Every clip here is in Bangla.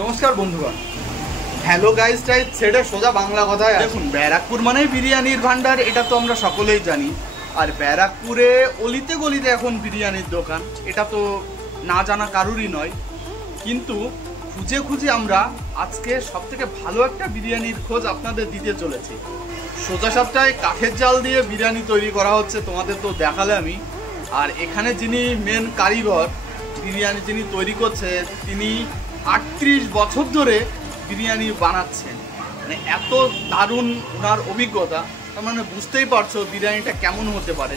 নমস্কার বন্ধুগণ। হ্যালো গাইস টাইপ সেটা সোজা বাংলা কথায় দেখুন, ব্যারাকপুর মানেই বিরিয়ানির ভান্ডার, এটা তো আমরা সকলেই জানি। আর ব্যারাকপুরে অলিতে গলিতে এখন বিরিয়ানির দোকান, এটা তো না জানা কারুরই নয়। কিন্তু খুঁজে খুঁজে আমরা আজকে সব থেকে ভালো একটা বিরিয়ানির খোঁজ আপনাদের দিতে চলেছি। সোজা সাপটায় কাঠের জাল দিয়ে বিরিয়ানি তৈরি করা হচ্ছে, তোমাদের তো দেখালে আমি। আর এখানে যিনি মেন কারিগর, বিরিয়ানি যিনি তৈরি করছে, তিনি 38 বছর ধরে বিরিয়ানি বানাচ্ছেন। মানে এত দারুণ ওনার অভিজ্ঞতা, তার মানে বুঝতেই পারছো বিরিয়ানিটা কেমন হতে পারে।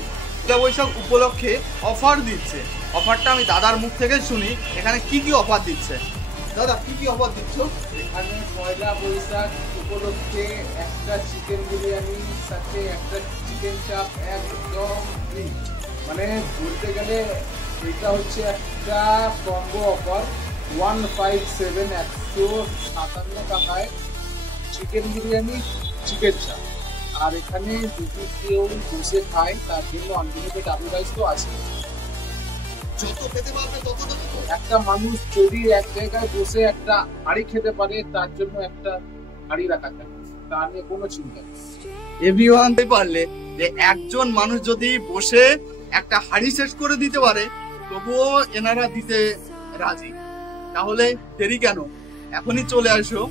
বৈশাখ উপলক্ষে অফার দিচ্ছে। অফারটা আমি দাদার মুখ থেকে শুনি, এখানে কি কি অফার দিচ্ছে। দাদা কি কি অফার দিচ্ছ? এখানে পয়লা বৈশাখ উপলক্ষে একটা চিকেন বিরিয়ানির সাথে একটা চিকেন চাপ একদম ফ্রি। মানে বলতে গেলে এটা হচ্ছে একটা কম্বো অফার 157 157 টাকায় চিকেন বিরিয়ানি চিকেন চাপ। আর এখানে যদি কেউ বসে খায় তার জন্য আনলিমিটেড আলু রাইস তো আছে। যত খেতে পারবে তত দেবো। একটা মানুষ যদি এক জায়গায় বসে একটা হাঁড়ি খেতে পারে, তার জন্য একটা হাঁড়ি রাখা থাকে, তা নিয়ে কোনো চিন্তা নেই। এভরিওয়ান পারলে যে একজন মানুষ যদি বসে একটা হাঁড়ি শেষ করে দিতে পারে, তবুও এনারা দিতে রাজি। তাহলে দেরি কেন, এখনই চলে আসো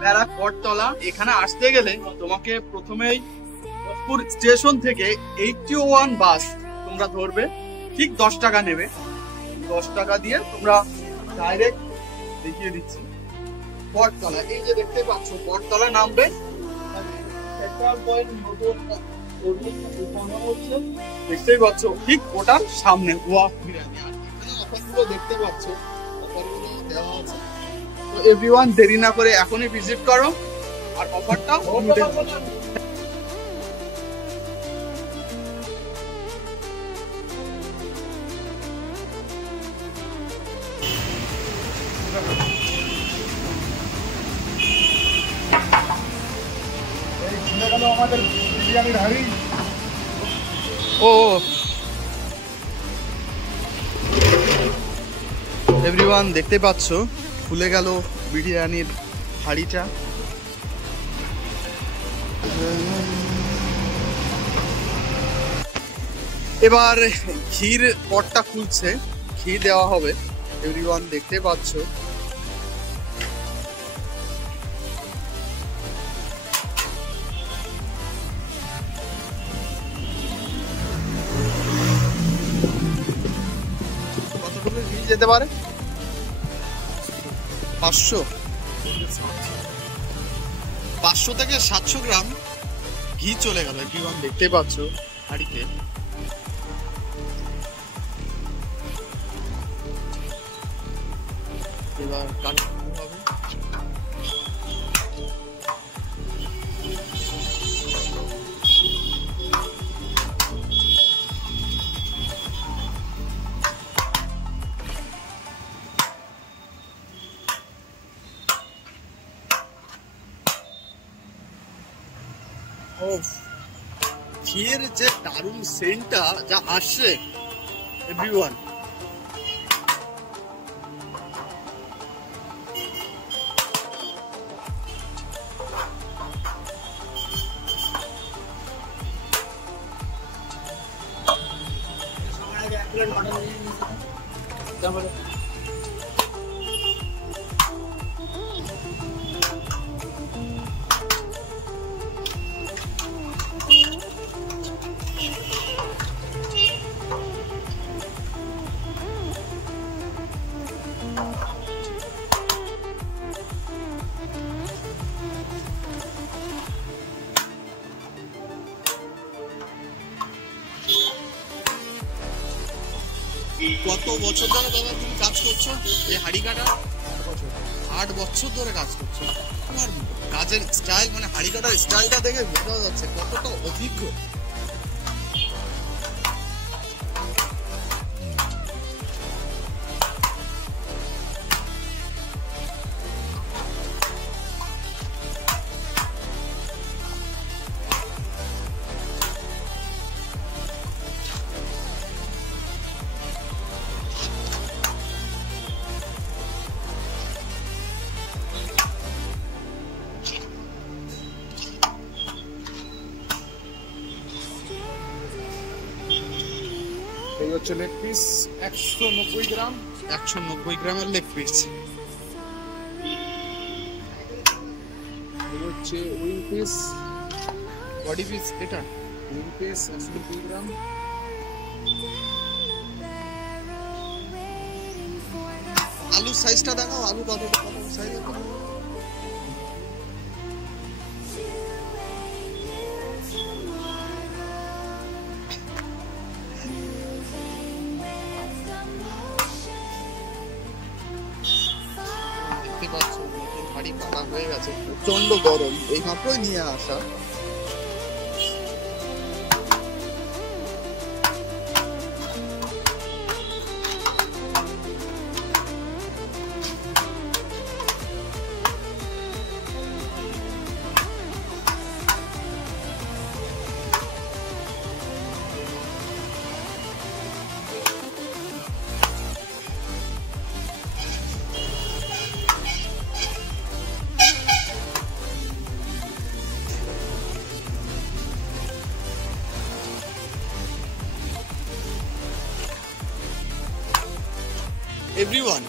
ব্যারাক বটতলা। এখানে আসতে গেলে তোমাকে প্রথমেই ভোজপুর স্টেশন থেকে 81 বাস তোমরা ধরবে, ঠিক 10 টাকা নেবে। 10 টাকা দিয়ে তোমরা ডাইরেক্ট দেখিয়ে দিচ্ছি বটতলা। এই যে দেখতে পাচ্ছ বটতলা নামবে, দেখতেই পাচ্ছ ঠিক ওটার সামনে ওয়াক বিরিয়ানি। আর এখানে অফারগুলো দেখতে পাচ্ছ, অফারগুলো দেওয়া আছে। তো এভরিওয়ান দেরি না করে এখনই ভিজিট করো, আর অফারটা আমাদের বিরিয়ানির হাঁড়ি এভরিওয়ান দেখতে পাচ্ছ খুলে গেল বিরিয়ানির হাঁড়িটা। এবার ঘির পটটা খুলছে, ঘি দেওয়া হবে। এভরিওয়ান দেখতে পাচ্ছ কতটুকু ঘি যেতে পারে? 500 থেকে 700 গ্রাম ঘি চলে গেল। এভরিওয়ান দেখতে পাচ্ছ হাঁড়িতে। এবার কাটতে হবে। ঘিয়ের যে দারুণ সেন্টটা যা আসছে এভরিওয়ান, কত বছর ধরে দাদা তুমি কাজ করছো এই হাঁড়ি কাটা? 8 বছর ধরে কাজ করছো। তোমার কাজের স্টাইল, মানে হাঁড়ি কাটার স্টাইলটা দেখে বোঝা যাচ্ছে কতটা অভিজ্ঞ। হচ্ছে লেগ পিস 190 গ্রাম। 190 গ্রামের লেগ পিস। এই হচ্ছে উইং পিস। বডি পিস এটা উইং পিস 190 গ্রাম। আলু সাইজটা দেখাও, আলু কত সাইজ? হাড়ি পাতা হয়ে গেছে, প্রচন্ড গরম, এই মাত্রই নিয়ে আসা। এভরিওয়ান,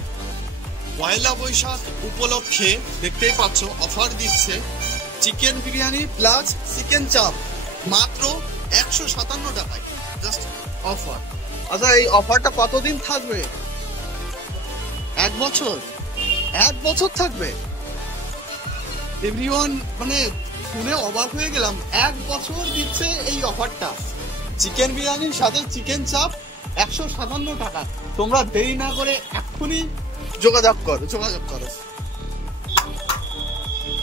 পয়লা বৈশাখ উপলক্ষে দেখতেই পাচ্ছ অফার দিচ্ছে চিকেন বিরিয়ানি প্লাস চিকেন চাপ মাত্র 157 টাকায়, জাস্ট অফার। আচ্ছা, এই অফারটা কতদিন থাকবে? 1 বছর? 1 বছর থাকবে? এভরিওয়ান, মানে শুনে অবাক হয়ে গেলাম, 1 বছর দিচ্ছে এই অফারটা। চিকেন বিরিয়ানির সাথে চিকেন চাপ 157 টাকা। তোমরা দেরি না করে এক্ষুনি যোগাযোগ করো।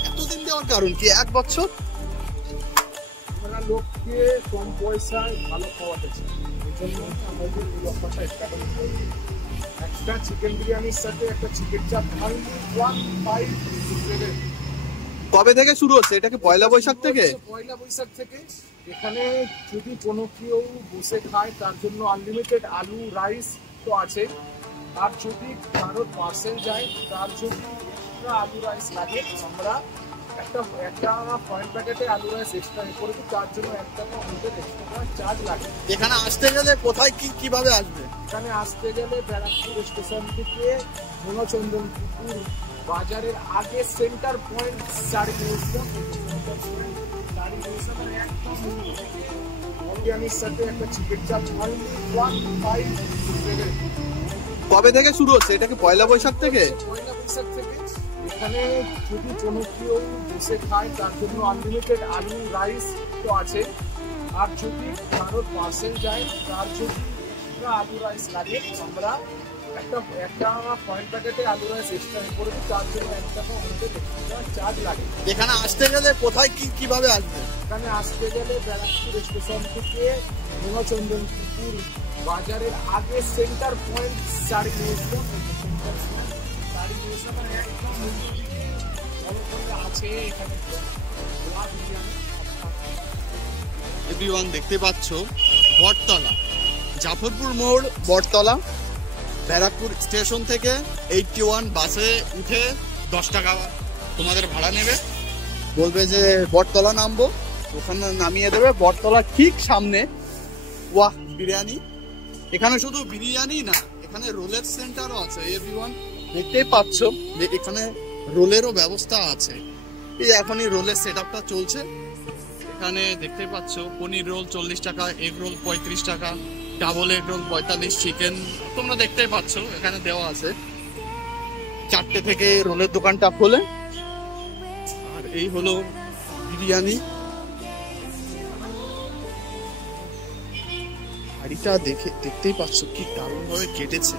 এতদিন দেওয়ার কারণ কি? 1 বছর। আমরা লোককে কম পয়সায় ভালো খাওয়াতে চাই, এই জন্য আমাদের এই অফারটা স্টার্ট হয়েছে। একটা চিকেন বিরিয়ানির সাথে একটা চিকেন চাপ 157। কবে থেকে শুরু হচ্ছে? এটা কি পয়লা বৈশাখ থেকে? পয়লা বৈশাখ থেকে। এখানে যদি কোনো কেউ বসে খায় তার জন্য আনলিমিটেড আলু রাইস তো আছে, আর যদি কারোর পার্সেল যায় তার যদি এক্সট্রা আলু রাইস লাগে, আমরা একটা পয়েন্ট প্যাকেটে আলু রাইস এক্সট্রা করে দিই, তার জন্য 1 টাকা আমাদের এক্সট্রা চার্জ লাগে। এখানে আসতে গেলে কোথায় কিভাবে আসবে? এখানে আসতে গেলে ব্যারাকপুর স্টেশন থেকে মনোচন্দনপুর বাজারের আগে সেন্টার পয়েন্ট শাড়ি মিউজিয়াম, বিরিয়ানির সাথে একটা চিকেন চাপ 157। কবে থেকে শুরু হচ্ছে? এটা কি পয়লা বৈশাখ থেকে? পয়লা বৈশাখ থেকে। এখানে যদি কোনো কেউ বসে খায় তার জন্য আনলিমিটেড আলু রাইস তো আছে, আর যদি কারোর পার্সেল যায় তার যদি এক্সট্রা আলু রাইস লাগে, আমরা একটা পয়েন্ট প্যাকেটে আলু রাইস এক্সট্রা করে দিই, তার জন্য 1 টাকা আমাদের এক্সট্রা চার্জ লাগে। এখানে আসতে গেলে কোথায় কিভাবে আসবে? এখানে আসতে গেলে ব্যারাকপুর স্টেশন থেকে মনোচন্দনপুর বাজারের আগে centre point sari museum, sari মিউজিয়ামের একদম আছে এখানে এভরিওয়ান, দেখতে পাচ্ছ বটতলা, জাফরপুর মোড় বটতলা, ব্যারাকপুর স্টেশন থেকে 81 বাসে উঠে 10 টাকা তোমাদের ভাড়া নেবে, বলবে যে বটতলা নামবো, ওখানে নামিয়ে দেবে। বটতলা ঠিক সামনে ওয়াহ বিরিয়ানি। এখানে শুধু বিরিয়ানি না, এখানে রোলের সেন্টারও আছে। এভরিওয়ান, দেখতেই পাচ্ছ যে এখানে রোলেরও ব্যবস্থা আছে। এই এখনই রোলের সেটআপটা চলছে। এখানে দেখতে পাচ্ছ পনির রোল 40 টাকা, এগ রোল 35 টাকা, ডাবল এগ রোল 45, চিকেন তোমরা দেখতেই পাচ্ছ এখানে দেওয়া আছে। 4টে থেকে রোলের দোকানটা খোলে। আর এই হলো বিরিয়ানি। হাড়িটা দেখতেই পাচ্ছ কি দারুণ ভাবে কেটেছে।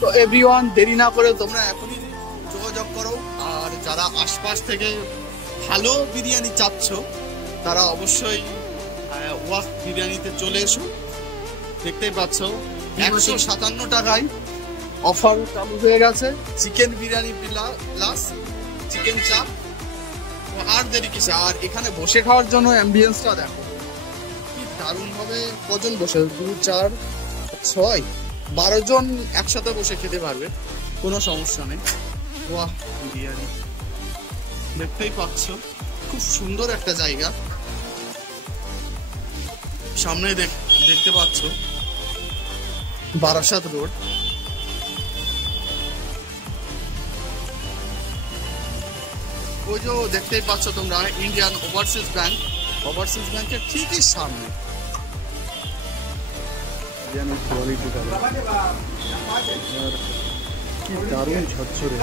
তো এভরিওয়ান, দেরি না করে তোমরা এখনই যোগাযোগ করো। আর যারা আশপাশ থেকে ভালো বিরিয়ানি চাচ্ছ তারা অবশ্যই ওয়াক বিরিয়ানিতে চলে এসো। দেখতেই পাচ্ছ 157 টাকায় অফার চালু হয়ে গেছে। চিকেন বিরিয়ানি প্লাস চিকেন চাপ। আর দেরি কিসে? আর এখানে বসে খাওয়ার জন্য অ্যাম্বিয়েন্সটা দেখো কি দারুণ ভাবে। কজন বসে? 2, 4, 6, 12 জন একসাথে বসে খেতে পারবে, কোনো সমস্যা নেই। ওয়াহ বিরিয়ানি। দেখতেই পাচ্ছ খুব সুন্দর একটা জায়গা। সামনে দেখতে পাচ্ছ বারাসাত রোড। ওই যে দেখতেই পাচ্ছ তোমরা ইন্ডিয়ান ওভারসিজ ব্যাংক, ওভারসিজ ব্যাংকের ঠিকই সামনে। কি দারুণ ঝরঝরে।